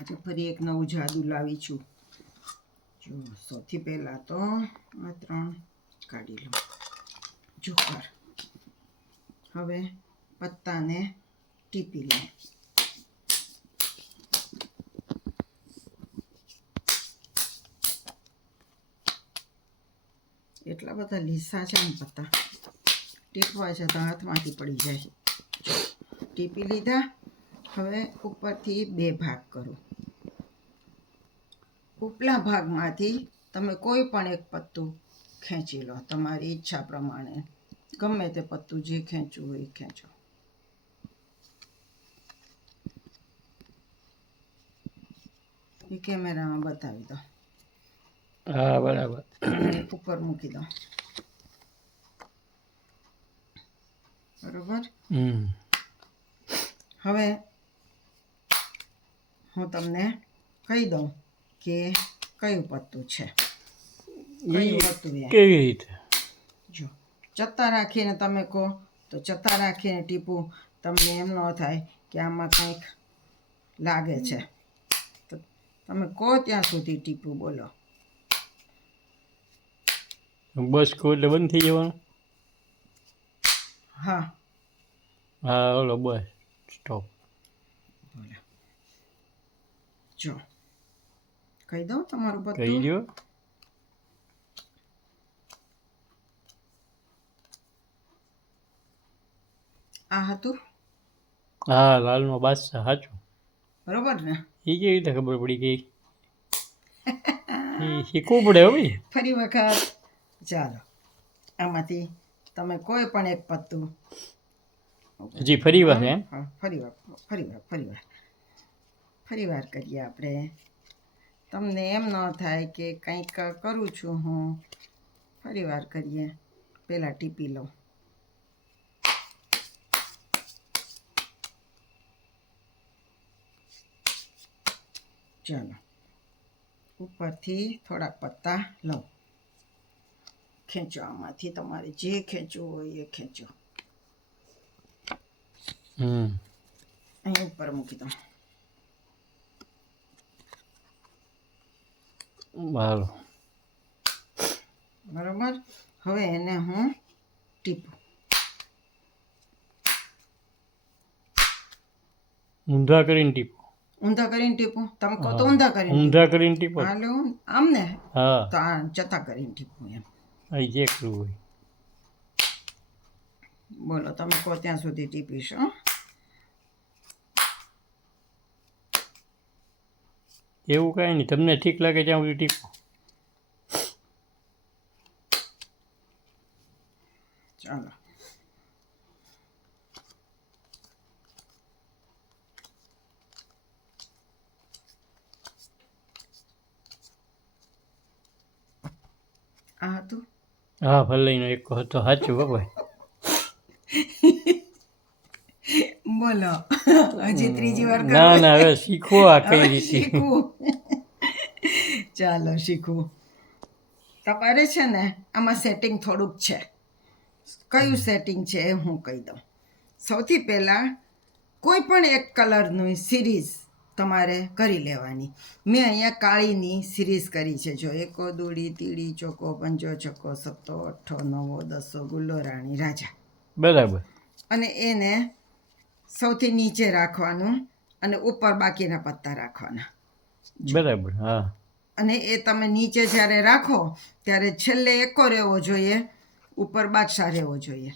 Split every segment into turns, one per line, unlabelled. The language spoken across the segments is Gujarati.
આજે ફરી એક નવું જાદુ લાવી છું. જો, સૌથી પહેલાં તો આ ત્રણ કાઢી લઉં. જોકર હવે પત્તાને ટીપી લઉં. એટલા બધા લીસા છે ને પત્તા. ટીપવા છે તો હાથમાંથી પડી જાય. ટીપી લીધા. હવે ઉપરથી બે ભાગ કરો. ઉપલા ભાગમાંથી તમે કોઈ પણ એક પત્તું ખેંચી લો તમારી ઈચ્છા પ્રમાણે. ગમે તે પત્તું જે ખેંચવું હોય એ ખેંચો. એ કેમેરામાં બતાવી દો.
હા બરાબર.
ઉપર મૂકી દો. બરોબર?
હમ.
હવે હું તમને કહી દઉં કે કયું પત્તું છે. કયું પત્તું
કેવી રીતે?
જો ચત્તા રાખીને તમે કહો તો ચત્તા રાખીને ટીપું તમને એમ ન થાય કે આમાં કંઈક લાગે છે. તો તમે કહો ત્યાં સુધી ટીપું બોલો.
બસ કહો એટલે બંધ થઈ જવાનું?
હા.
હા ઓલો બસ સ્ટોપ.
જો કહી દઉં તમારું
કહી
બધું
દો
આ હતું
હા લાલનો બાદશાહ સાચું
બરોબર ને
એ કેવી રીતે ખબર પડી ગઈ? શીખવું પડે હો ભાઈ.
ફરી વખત. ચાલો. આમાંથી તમે કોઈ પણ એક પત્તું
હજી ફરી વાર
ફરી વાર ફરી વાર ફરી વાર ફરી વાર કરીએ આપણે. તમને એમ ન થાય કે કંઈક કરું છું હું. ફરી વાર કરીએ. પહેલાં ટીપી લઉં. ચાલો. ઉપરથી થોડાક પત્તા લઉં. ખેંચો આમાંથી તમારે જે ખેંચવું હોય એ ખેંચો.
હમ.
અહીં ઉપર મૂકી દો
હાલો
બરોબર? હવે એને હું ટીપું.
ઊંધા કરીને ટીપો.
ઊંધા કરીને ટીપો? તમે કહો તો ઊંધા કરીને
ઊંધા કરીને ટીપો.
હાલો આમ ને
હા.
તો આ જતા કરીને ટીપું એમ.
અહીં જે કરવું હોય.
બોલો તમે કહો ત્યાં સુધી ટીપીશ હો.
એવું કાંઈ નહીં. તમને ઠીક લાગે ત્યાં સુધી ટીપો
ચાલો.
હા ભલે એક હતો. સાચું ભાઈ.
બોલો. હજી ત્રીજી વાર
ના ના હવે શીખવો આ કઈ રીતે?
શીખવું. ચાલો શીખવું. તમારે છે ને આમાં સેટિંગ થોડુંક છે. કયું સેટિંગ છે એ હું કહી દઉં. સૌથી પહેલાં કોઈ પણ એક કલરની સિરીઝ તમારે કરી લેવાની. મેં અહીંયા કાળીની સિરીઝ કરી છે. જો એકો દૂડી તીડી ચોકો પંજો છક્કો સત્તો અઠ્ઠો નવો દસો ગુલ્લો રાણી રાજા.
બરાબર.
અને એને સૌથી નીચે રાખવાનું અને ઉપર બાકીના પત્તા રાખવાના.
બરાબર હા.
અને એ તમે નીચે જ્યારે રાખો ત્યારે છેલ્લે એકો રહેવો જોઈએ ઉપર બાદશાહ રહેવો જોઈએ.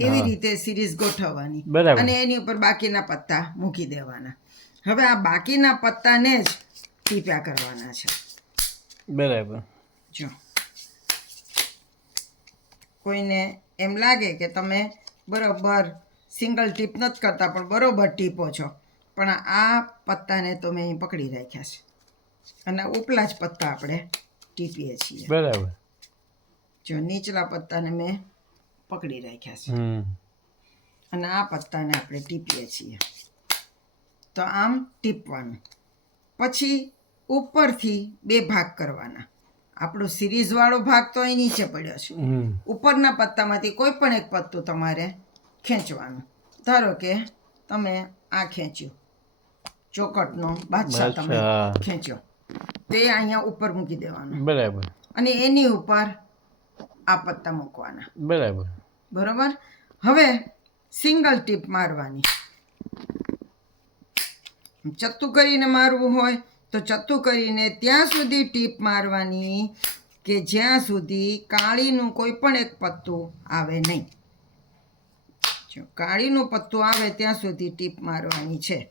એવી રીતે સિરીઝ ગોઠવવાની. અને એની ઉપર બાકીના પત્તા મૂકી દેવાના. હવે આ બાકીના પત્તાને જ ટીપ્યા કરવાના છે.
બરાબર.
જો. કોઈને એમ લાગે કે તમે બરોબર સિંગલ ટીપ નથી કરતા પણ બરોબર ટીપો છો. પણ આ પત્તાને તો મેં અહીં પકડી રાખ્યા છે. અને ઉપલા જ પત્તા આપણે ટીપીએ છીએ.
બરાબર.
જો નીચલા પત્તાને મેં પકડી રાખ્યા છે. અને આ પત્તાને આપણે ટીપીએ છીએ. તો આમ ટીપવાનું. પછી ઉપરથી બે ભાગ કરવાના. આપણો સિરીઝવાળો ભાગ તો અહીં નીચે પડ્યો છે. ઉપરના પત્તામાંથી કોઈ પણ એક પત્તું તમારે ખેંચવાનું. ધારો કે તમે આ ખેંચ્યું. ચોકટનો બાદશાહ તમે ખેંચ્યો. તે અહીંયા ઉપર મૂકી દેવાનો.
બરાબર.
અને એની ઉપર આ પત્તા મૂકવાના.
બરાબર.
બરોબર? હવે સિંગલ ટીપ મારવાની. ચત્તુ કરીને મારવું હોય તો ચત્તુ કરીને ત્યાં સુધી ટીપ મારવાની કે જ્યાં સુધી કાળીનું કોઈ પણ એક પત્તું આવે નહીં. જો કાળીનું પત્તું આવે ત્યાં સુધી ટીપ મારવાની છે.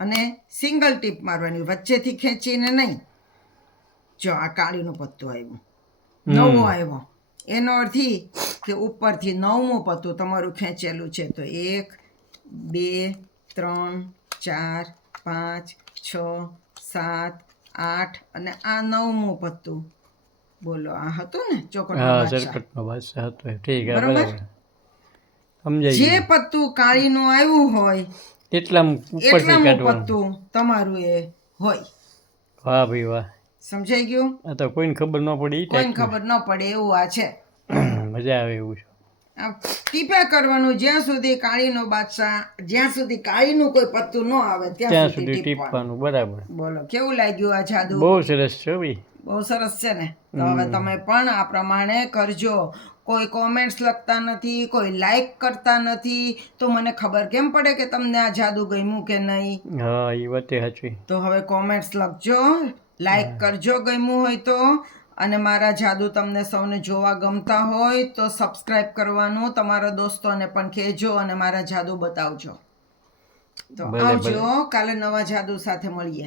અને સિંગલ ટીપ મારવાની વચ્ચેથી ખેંચીને નહીં. જો આ કાળીનો પત્તો આવ્યો. નવો આવ્યો. એનો અર્થ કે ઉપરથી નવમો પત્તો તમારું ખેંચેલું છે. તો એક બે ત્રણ ચાર પાંચ છ સાત આઠ અને આ નવમું પત્તું બોલો આ હતો ને ચોકડ
હા સરકટનો બાદશાહ હતો ઠીક છે
બરાબર.
સમજાય
જે પત્તું કાળીનું આવ્યું હોય
એટલા ઉપરથી કાઢવાનું.
પત્તું તમારું એ હોય.
વાહ ભાઈ વાહ.
સમજાઈ ગયું?
આ તો કોઈને ખબર ન પડે
કોઈને ખબર ન પડે એવું આ છે.
મજા આવે એવું છે.
ટીપા કરવાનું જ્યાં સુધી કાળીનો બાદશાહ જ્યાં સુધી કાળીનું કોઈ પત્તું ન આવે
ત્યાં સુધી
ટીપવાનું.
બરાબર.
બોલો કેવું લાગ્યું આ જાદુ?
બહુ સરસ છે ભાઈ.
બહુ સરસ છે ને? તો હવે તમે પણ આ પ્રમાણે કરજો. કોઈ કોમેન્ટ્સ લખતા નથી કોઈ લાઈક કરતા નથી તો મને ખબર કેમ પડે કે તમને આ જાદુ ગમ્યું કે નહીં?
હા એ વાતે સાચી.
તો હવે કોમેન્ટ્સ લખજો લાઈક કરજો ગમ્યું હોય તો. અને મારા જાદુ તમને સૌને જોવા ગમતા હોય તો સબસ્ક્રાઈબ કરવાનું તમારા દોસ્તોને પણ કહેજો અને મારા જાદુ બતાવજો. તો. આવજો કાલે નવા જાદુ સાથે મળીએ.